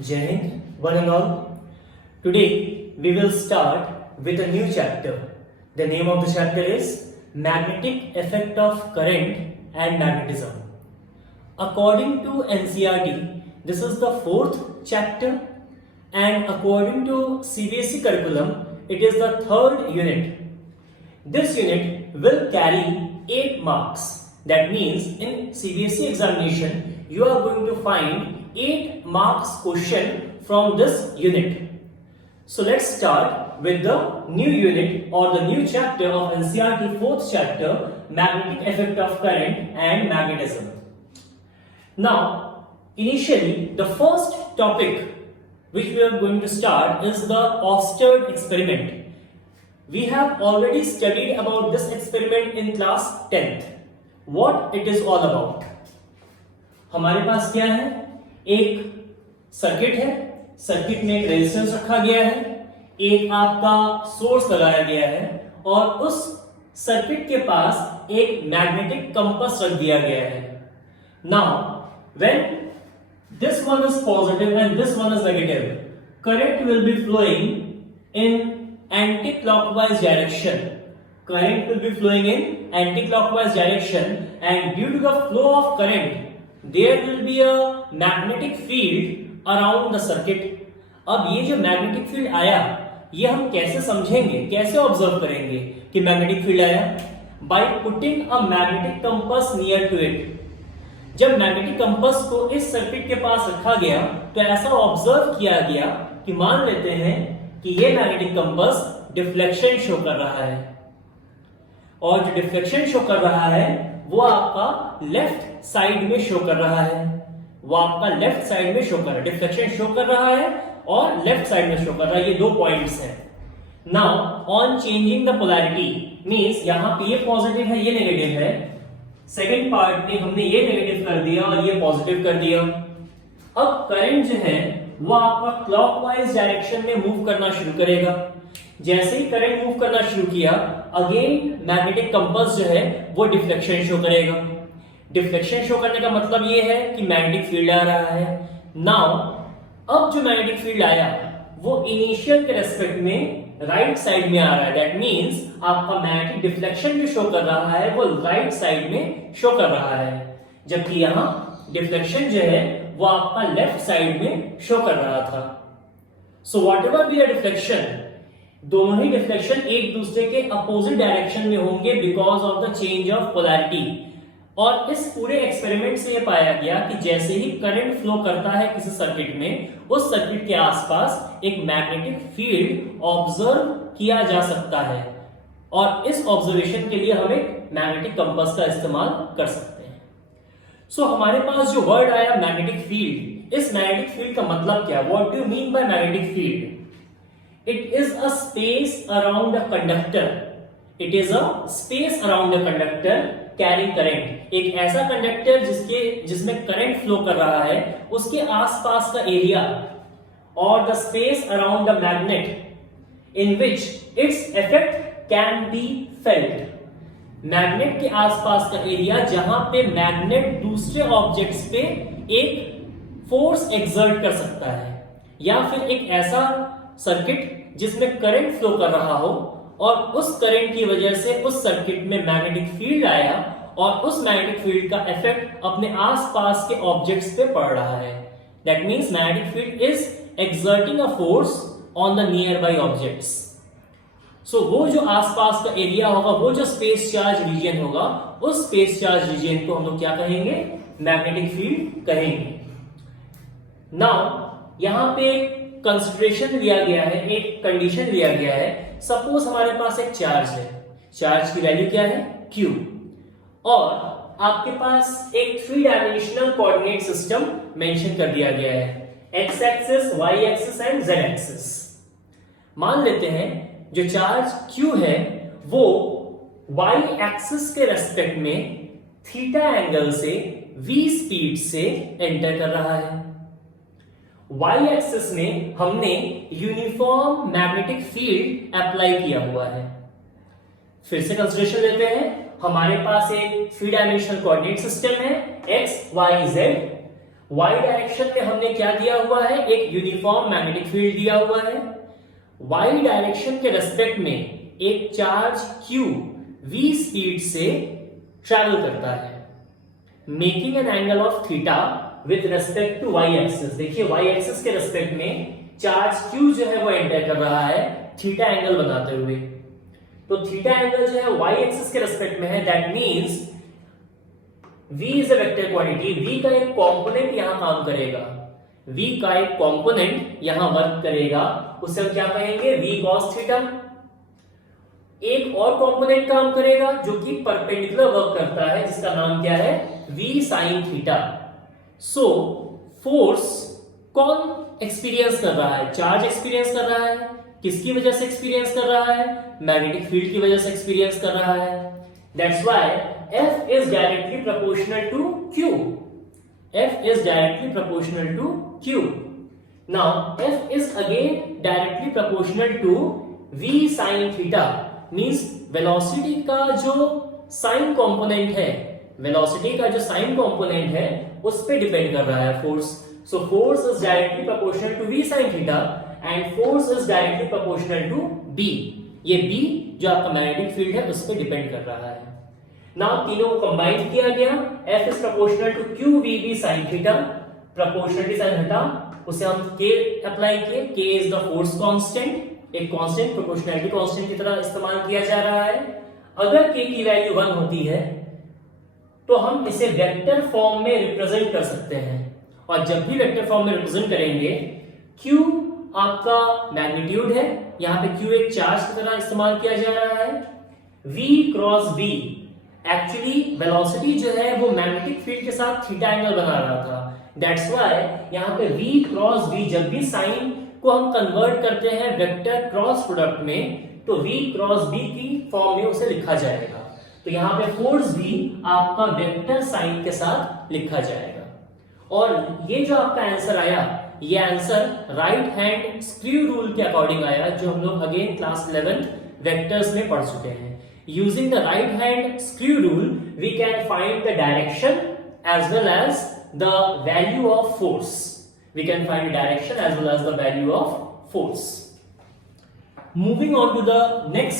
Jai Hind, one and all. Today we will start with a new chapter. The name of the chapter is Magnetic Effect of Current and Magnetism. According to NCERT, this is the fourth chapter, and according to CBSE curriculum, it is the third unit. This unit will carry 8 marks. That means in CBSE examination, you are going to find 8 marks question from this unit. So let's start with the new unit or the new chapter of NCERT, fourth chapter, Magnetic Effect of Current and Magnetism. Now, initially, the first topic which we are going to start is the Oersted experiment. We have already studied about this experiment in class 10th. What it is all about? हमारे पास क्या है? एक circuit है, circuit में एक resistance रखा गया है, एक आपका सोर्स लगाया गया है और उस सर्किट के पास एक मैग्नेटिक कंपास रख दिया गया है. Now when this one is positive and this one is negative, current will be flowing in anti-clockwise direction. Current will be flowing in anti-clockwise direction, and due to the flow of current there will be a magnetic field around the circuit. अब ये जो magnetic field आया, ये हम कैसे समझेंगे, कैसे observe करेंगे कि मैग्नेटिक फील्ड आया? By putting a magnetic compass near to it. जब मैग्नेटिक कंपास को इस सर्किट के पास रखा गया तो ऐसा ऑब्जर्व किया गया कि मान लेते हैं कि ये मैग्नेटिक कंपास डिफ्लेक्शन शो कर रहा है, और जो डिफ्लेक्शन शो कर रहा है वो आपका लेफ्ट साइड में शो कर रहा है, वो आपका लेफ्ट साइड में शो कर रहा है. डिफ्लेक्शन शो कर रहा है और लेफ्ट साइड में शो कर रहा है. ये दो पॉइंट्स हैं. Now on changing the polarity means यहां पे ये पॉजिटिव है, ये नेगेटिव है. सेकेंड पार्ट में हमने ये नेगेटिव कर दिया और ये पॉजिटिव कर दिया. अब करंट जो है वो आपका क्लॉकवाइज डायरेक्शन में मूव करना शुरू करेगा. जैसे ही करंट मूव करना शुरू किया, अगेन मैग्नेटिक कंपास जो है वो डिफ्लेक्शन शो करेगा. डिफ्लेक्शन शो करने का मतलब ये है कि मैग्नेटिक फील्ड आ रहा है. नाउ अब जो मैग्नेटिक फील्ड आया वो इनिशियल के रेस्पेक्ट में राइट साइड में आ रहा है. दैट मींस आपका मैग्नेटिक डिफ्लेक्शन जो शो कर रहा है वो राइट साइड में शो कर रहा है, जबकि यहां डिफ्लेक्शन जो है वो आपका लेफ्ट साइड में शो कर रहा था. So whatever be a deflection, दोनों ही डिफ्लेक्शन एक दूसरे के अपोजिट डायरेक्शन में होंगे because of the change of polarity. और इस पूरे एक्सपेरिमेंट से यह पाया गया कि जैसे ही करंट फ्लो करता है किसी सर्किट में, उस सर्किट के आसपास एक मैग्नेटिक फील्ड ऑब्जर्व किया जा सकता है, और इस ऑब्जर्वेशन के लिए हम एक मैग्नेटिक कंपास का इस्तेमाल कर सकते हैं. सो हमारे पास जो वर्ड आया मैग्नेटिक फील्ड, इस मैग्नेटिक फील्ड का मतलब क्या? What do you mean by magnetic field? It is a space around a conductor. It is a space around a conductor carrying current. एक ऐसा कंडक्टर जिसमें करंट फ्लो कर रहा है, उसके आसपास का एरिया और the space around the magnet in which its effect can be felt. Magnet के आसपास का एरिया जहां पे मैग्नेट दूसरे ऑब्जेक्ट्स पे एक फोर्स एक्सर्ट कर सकता है, या फिर एक ऐसा सर्किट जिसमें करंट फ्लो कर रहा हो और उस करंट की वजह से उस सर्किट में मैग्नेटिक फील्ड आया और उस मैग्नेटिक फील्ड का इफेक्ट अपने आसपास के ऑब्जेक्ट्स पे पड़ रहा है. That means magnetic field is exerting a force on the nearby objects. So वो जो आसपास का एरिया होगा, वो जो स्पेस चार्ज रीजन होगा, उस स्पेस चार्ज रीजन को हम लोग क्या कहेंगे? मैग्नेटिक फील्ड कहेंगे. नाउ यहां पे कंसिडरेशन लिया गया है, एक कंडीशन लिया गया है. सपोज हमारे पास एक चार्ज है, चार्ज की वैल्यू क्या है? Q, और आपके पास एक 3 डायमेंशनल कोऑर्डिनेट सिस्टम मेंशन कर दिया गया है, x axis, y axis and z axis. मान लेते हैं जो चार्ज Q है वो y एक्सिस के रेस्पेक्ट में थीटा एंगल से v स्पीड से एंटर कर रहा है. y एक्सिस में हमने यूनिफॉर्म मैग्नेटिक फील्ड अप्लाई किया हुआ है. फिर से कंसिडरेशन लेते हैं. हमारे पास एक 3 डायमेंशनल कोऑर्डिनेट सिस्टम है x y z. y direction में हमने क्या दिया हुआ है, एक यूनिफॉर्म मैग्नेटिक फील्ड दिया हुआ है। y डायरेक्शन के रेस्पेक्ट में एक चार्ज q v स्पीड से ट्रैवल करता है, making an angle of theta with respect to y axis. देखिए y एक्सिस के रेस्पेक्ट में चार्ज q जो है वो एंटर कर रहा है थीटा एंगल बनाते हुए। तो थीटा एंगल जो है y एक्सिस के रेस्पेक्ट में है, that means v is a vector quantity, v का एक कंपोनेंट यहां काम करेगा, v का एक कंपोनेंट यहां वर्क करेगा, उसे हम क्या कहेंगे, v cos थीटा। एक और कंपोनेंट काम करेगा जो कि परपेंडिकुलर वर्क करता है, जिसका नाम क्या है, v sin theta. So force कौन एक्सपीरियंस कर रहा है, चार्ज एक्सपीरियंस कर रहा है, किसकी वजह से एक्सपीरियंस कर रहा है, मैग्नेटिक फील्ड की वजह से एक्सपीरियंस कर रहा है। That's why F is directly proportional to Q. F is directly proportional to Q. Now F is again directly proportional to V sin theta. Means velocity का जो sin component है, velocity का जो sin component है, उस पे depend कर रहा है force. So force is directly proportional to V sin theta and force is directly proportional to B. ये B जो आपका मैग्नेटिक फील्ड है उस पे डिपेंड कर रहा है। नाउ तीनों को कंबाइन किया गया, F is proportional to QVB sin theta, proportionality sign हटा, उसे हम K अप्लाई किए, K is the force constant, एक कांस्टेंट प्रोपोर्शनलिटी कांस्टेंट की तरह इस्तेमाल किया जा रहा है। अगर K की वैल्यू 1 होती है तो हम इसे वेक्टर फॉर्म में रिप्रेजेंट कर सकते हैं, और जब भी वेक्टर फॉर्म में रिप्रेजेंट करेंगे, Q आपका मैग्नीट्यूड है, यहां पे Q एक चार्ज की तरह इस्तेमाल किया जा रहा है, V cross B actually velocity जो है वो मैग्नेटिक फील्ड के साथ थीटा एंगल बना रहा था। दैट्स व्हाई यहाँ पे v क्रॉस b, जब भी साइन को हम कन्वर्ट करते हैं वेक्टर क्रॉस प्रोडक्ट में, तो v क्रॉस b की फॉर्म में उसे लिखा जाएगा। तो यहाँ पे फोर्स भी आपका वेक्टर साइन के साथ लिखा जाएगा। और ये जो आपका आंसर आया, ये answer right hand screw rule के अकॉर्डिंग आया, जो हम लोग अगेन क्लास 11th वेक्टर्स में पढ़ चुके हैं। Using the right hand screw rule, we can find the direction as well as the value of force. We can find the direction as well as the value of force. Moving on to the next